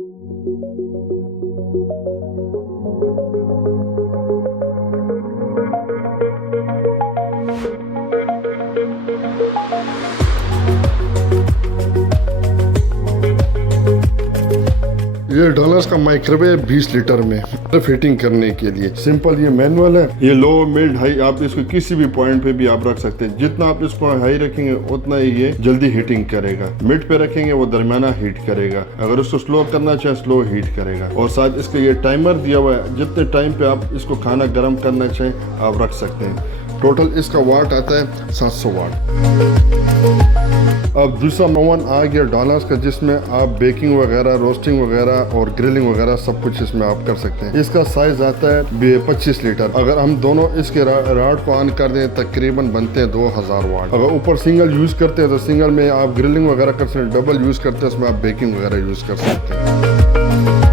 ये डॉलर्स का microwave 20 litre में फिटिंग करने के लिए सिंपल ये मैनुअल है। ये लो मिड हाई आप इसको किसी भी पॉइंट पे भी आप रख सकते हैं। जितना आप इसको हाई रखेंगे उतना ही ये जल्दी हीटिंग करेगा। मिड पे रखेंगे वो दरमियाना हीट करेगा। अगर उसको स्लो करना चाहे स्लो हीट करेगा। और साथ इसका ये टाइमर दिया हुआ है, जितने टाइम पे आप इसको खाना गर्म करना चाहें आप रख सकते हैं। टोटल इसका वाट आता है 700 वाट। अब दूसरा ओवन आ गया डॉलर्स का, जिसमें आप बेकिंग वगैरह, रोस्टिंग वगैरह और ग्रिलिंग वगैरह सब कुछ इसमें आप कर सकते हैं। इसका साइज आता है 25 लीटर। अगर हम दोनों इसके रॉड को ऑन कर दें तकरीबन बनते हैं 2000 वाट। अगर ऊपर सिंगल यूज करते हैं तो सिंगल में आप ग्रिलिंग वगैरह कर सकते हैं। डबल यूज करते हैं उसमें आप बेकिंग वगैरह यूज कर सकते हैं।